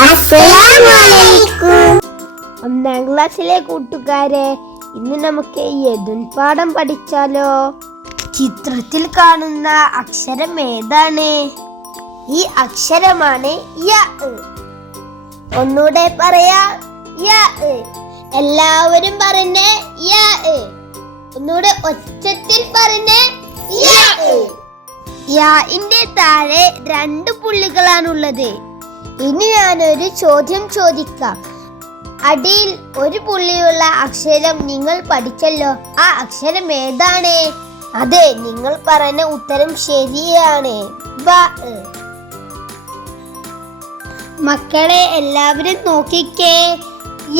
അസ്സലാമലൈക്കും. ഒന്നാം ക്ലാസ്സിലെ കൂട്ടുകാരെ, ഇന്ന് നമുക്ക് യദുൻ പാഠം പഠിച്ചാലോ? ചിത്രത്തിൽ കാണുന്ന അക്ഷരം ഏതാണ്? ഈ അക്ഷരമാണ് യ. ഒന്നുകൂടെ പറയാ, യ. എല്ലാവരും പറഞ്ഞേ യ. ഒന്നുകൂടെ ഒച്ചത്തിൽ പറഞ്ഞേ യ. യാന്റെ താഴെ 2 പുള്ളികളാണുള്ളത്. ഇനി ഞാനൊരു ചോദ്യം ചോദിക്കാം. അടിയിൽ ഒരു പുള്ളിയുള്ള അക്ഷരം നിങ്ങൾ പഠിച്ചല്ലോ. ആ അക്ഷരം ഏതാണ്? അതെ, നിങ്ങൾ പറഞ്ഞ ഉത്തരം ശരിയാണ്. ബ. മക്കളെ, എല്ലാവരും നോക്കിക്കേ.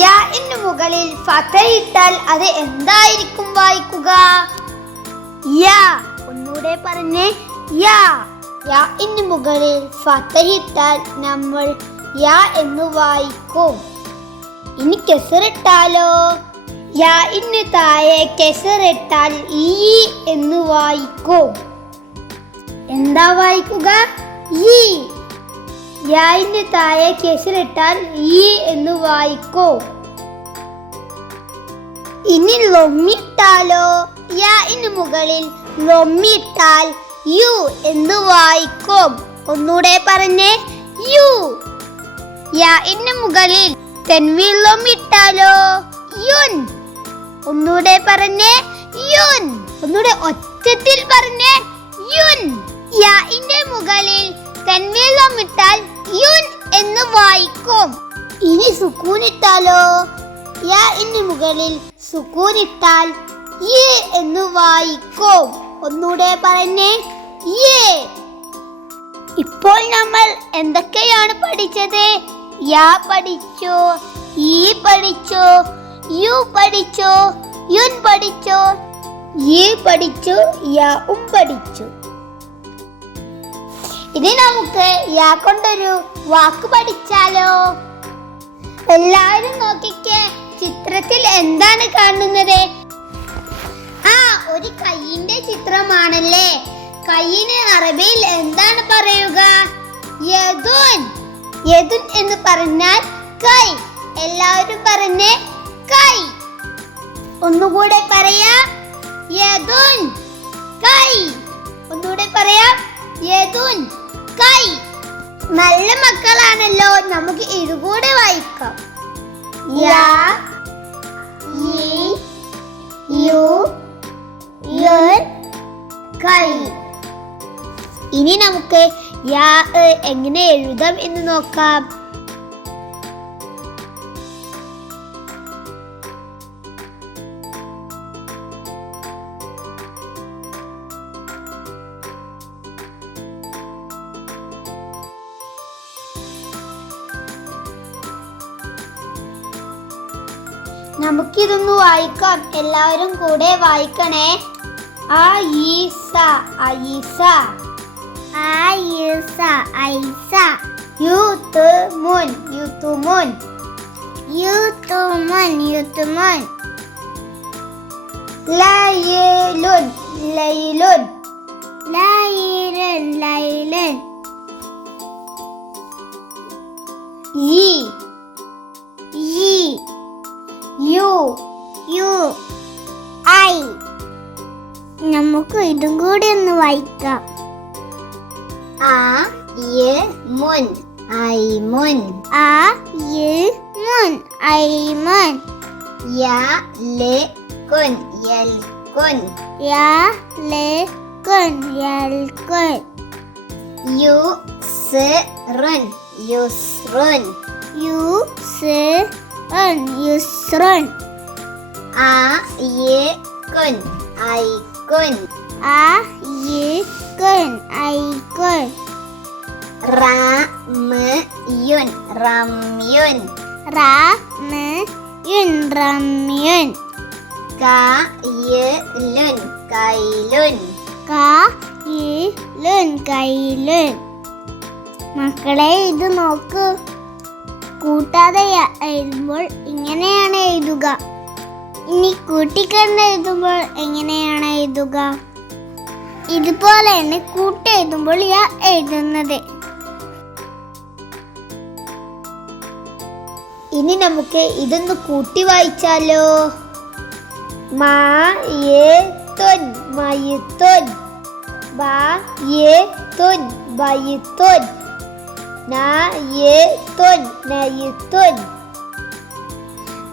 യാന് മുകളിൽ ഫതഹയിട്ടാൽ അത് എന്തായിരിക്കും വായിക്കുക? യാ. ഒന്നുകൂടെ പറഞ്ഞേ, യാ. യാന് മുകളിൽ ഫതഹയിട്ടാൽ നമ്മൾ യാ എന്ന് വായിക്കും. ഇനി കെസറിട്ടാലോ? യാന് താഴെ കെസറിട്ടാൽ ഈ എന്ന് വായിക്കും. എന്താ വായിക്കുക? ഈ. യാന് താഴെ കെസറിട്ടാൽ ഈ എന്ന് വായിക്കും. ഇനി ലൊമ്മിട്ടാലോ? യാന് മുകളിൽ ലൊമ്മിട്ടാൽ യു എന്ന് വായിക്കും. ഒന്നുകൂടെ പറഞ്ഞേ, യു. യാന് മുകളിൽ തൻവീൻ ലൊമ്മിട്ടാലോ? യുൻ. ഒന്നുകൂടെ പറഞ്ഞേ, യുൻ. ഒന്നുകൂടെ ഒച്ചത്തിൽ പറഞ്ഞേ, യുൻ. യാന്റെ മുകളിൽ തൻവീൻ ലൊമ്മിട്ടാൽ യുൻ എന്ന് വായിക്കും. ഇനി സുക്കൂനിട്ടാലോ? യാന് മുകളിൽ സുക്കൂനിട്ടാൽ യേ എന്ന് വായിക്കും. ഒന്നുകൂടെ പറഞ്ഞേ, യേ. ഇപ്പോൾ നമ്മൾ എന്തൊക്കെയാണ് പഠിച്ചത്? യാ പഠിച്ചു, ഈ പഠിച്ചു, യു പഠിച്ചു, യുൻ പഠിച്ചു, ഈ പഠിച്ചു, യാഉം പഠിച്ചു. ഇനി നമുക്ക് യാ കൊണ്ടൊരു വാക്ക് പഠിച്ചാലോ? എല്ലാവരും നോക്കിക്കേ. ചിത്രത്തിൽ എന്താണ് കാണുന്നത്? ഒരു കൈയിന്റെ ചിത്രമാണല്ലേ. കൈയിന് അറബിയിൽ എന്താണ് പറയുക? യദുൻ. യദുൻ എന്ന് പറഞ്ഞാൽ കൈ. എല്ലാവരും പറഞ്ഞേ, കൈ. ഒന്നുകൂടെ പറയാ, യദുൻ, കൈ. ഒന്നുകൂടെ പറയാ, യദുൻ, കൈ. നല്ല മക്കളാണല്ലോ. നമുക്ക് ഇതുകൂടെ വായിക്കാം. യാ, ഈ, യു, യുൻ, കൈ. ഇനി നമുക്ക് യാ എങ്ങനെ എഴുതാം എന്ന് നോക്കാം. നമുക്കിതൊന്ന് വായിക്കാം. എല്ലാവരും കൂടെ വായിക്കണേ. ആയിസ, ആയിസ, ആയിസ, ആയിസ. യൂത്തുമുൻ, യൂത്തുമുൻ, യൂത്തുമുൻ, യൂത്തുമുൻ. ലൈലുൻ, ലൈലുൻ, ലൈലുൻ, ലൈലുൻ. ഈ, ഈ, യു, യു, ഐ. നമുക്ക് ഇതും കൂടി ഒന്ന് വായിക്കാം. ആ യ മുൻ, ഐമുൻ, ആ യ മുൻ, ഐമുൻ. യാ ലെ കുൻ, യൽകുൻ, യാ ലെ കുൻ, യൽകുൻ. യുസ്റുൻ, യുസ്റുൻ, യുസ്റുൻ, യുസ്റുൻ. ആ യ കുൻ, ഐകുൻ, ആ യ കുൻ, ഐകുൻ. റാമയുൻ, റമ്യുൻ, റാമയുൻ, റമ്യുൻ. കയലുൻ, കൈലുൻ, കയലുൻ, കൈലുൻ. മക്കളെ, ഇത് നോക്കൂ. കൂട്ടാതെ എഴുതുമ്പോൾ ഇങ്ങനെയാണ് എഴുതുക. ഇനി കൂട്ടിക്കണ്ട് എഴുതുമ്പോൾ എങ്ങനെയാണ് എഴുതുക? ഇതുപോലെ തന്നെ കൂട്ടി എഴുതുമ്പോൾ യാ എഴുതുന്നത്. ഇനി നമുക്ക് ഇതൊന്ന് കൂട്ടി വായിച്ചാലോ. മാ യേ തുൻ മയുത്തുൻ, ബാ യേ തുൻ ബയുത്തുൻ, നാ യേ തുൻ നയുത്തുൻ.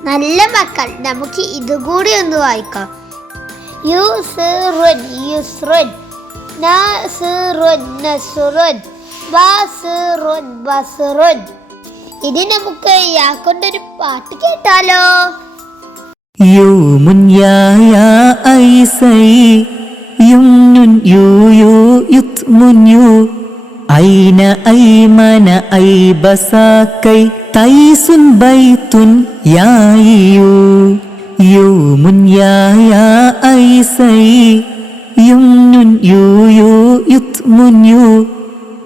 നല്ല മക്കൾ, നമുക്ക് ഇതുകൂടി ഒന്ന് വായിക്കാം. യുസ്റുൻ യുസ്റുൻ, നാസ്റുൻ നസ്റുൻ, ബാസ്റുൻ ബസ്റുൻ. ഇനി നമുക്ക് യാ കൊണ്ടൊരു പാട്ട് കേട്ടാലോ. യൂമുൻ യാ ഐസൈ യുംനുൻ യു യു യുത്മുൻ യു ഐന ഐമന ഐബസാക്കൈ തൈസുൻ ബൈത്തുൻ യായിയു. യൂമുൻ യാ ഐസൈ യുംനുൻ യു യു യുത്മുൻ യു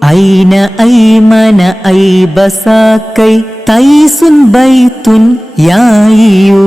ഐന ഐമന ഐബസാക്കൈ തൈസുൻ ബൈത്തുൻ യായിയു.